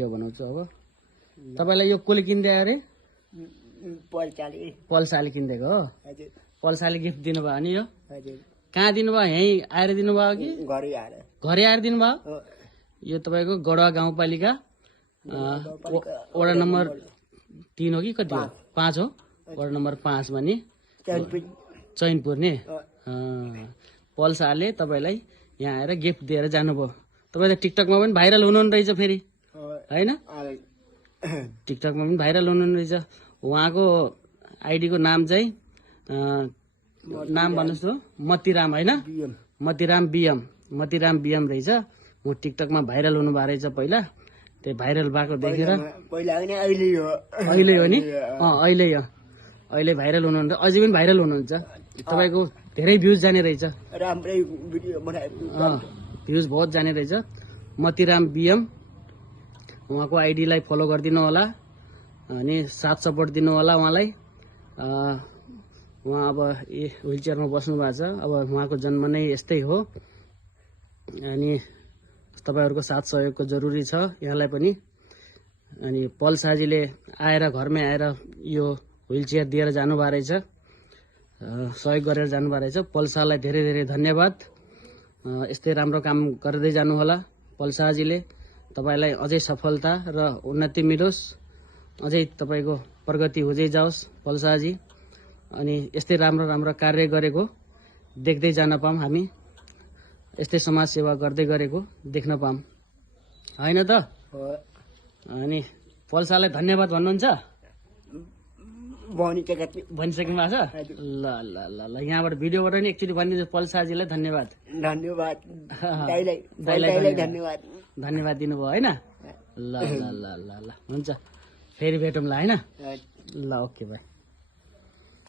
यो बनाउँछु अब तपाईलाई यो कोले किन्दै अरे पल्साले किन्देको हो पल्साले गिफ्ट दिनुभयो नि यो कहाँ दिनुभयो यही आएर दिनुभयो कि घरै आएर दिनुभयो यो तपाईको गडवा गाउँपालिका वडा नम्बर 3 हो कि कति हो 5 हो वडा नम्बर 5 मा नि चैनपुर नि पल्साले तपाईलाई यहाँ आएर गिफ्ट दिएर जानुभयो तपाई त टिकटकमा पनि भाइरल हुनुहुन्न रहेछ फेरि हैन टिकटकमा पनि भाइरल हुनुहुन्न रहेछ उहाँको आइडीको नाम चाहिँ नाम भन्नुस् त मतिराम हैन मतिराम बिएम रहेछ म टिकटकमा भाइरल हुनु भएको रहेछ पहिला त्यही भाइरल भएको देखेर अहिले हो नि अहिले भाइरल हुनुहुन्छ अझै पनि भाइरल हुनुहुन्छ तपाईको धेरै भ्युज जाने रहेछ भ्युज बहुत जाने रहेछ मतिराम बिएम उहाँको आइडीलाई फलो गरिदिनु होला अनि साथ सपोर्ट दिनु होला उहाँलाई उहाँ अब व्हीलचेयरमा बस्नु भएको छ अब उहाँको जन्म नै यस्तै हो अनि तपाईहरुको साथ सहयोगको जरुरी छ यहाँलाई पनि अनि पल्साजीले आएर घरमै आएर यो व्हीलचेयर दिएर जानु भएको रहेछ सहयोग गरेर जानु भएको रहेछ पल्सालाई धेरै धेरै धन्यवाद यस्तै राम्रो काम गर्दै जानु होला पल्साजीले तपाईलाई अझै सफलता र उन्नति मिलोस् अझै तपाईको प्रगति हुँदै जाओस् पल्साजी अनि यस्तै राम्रो राम्रो कार्य गरेको देख्दै जान पाऊँ हामी यस्तै समाज सेवा गर्दै गरेको देख्न पाऊँ हैन त अनि पल्सालाई धन्यवाद भन्नुहुन्छ भनिसक्नु भएको छ ल ल ल ल यहाँबाट भिडियोबाट नि एकचोटि भनिदिनु पल्साजीलाई धन्यवाद धन्यवाद दिनुभयो हैन ल ल ल ल ल हुन्छ फेरि भेटौँला हैन ल ओके बाई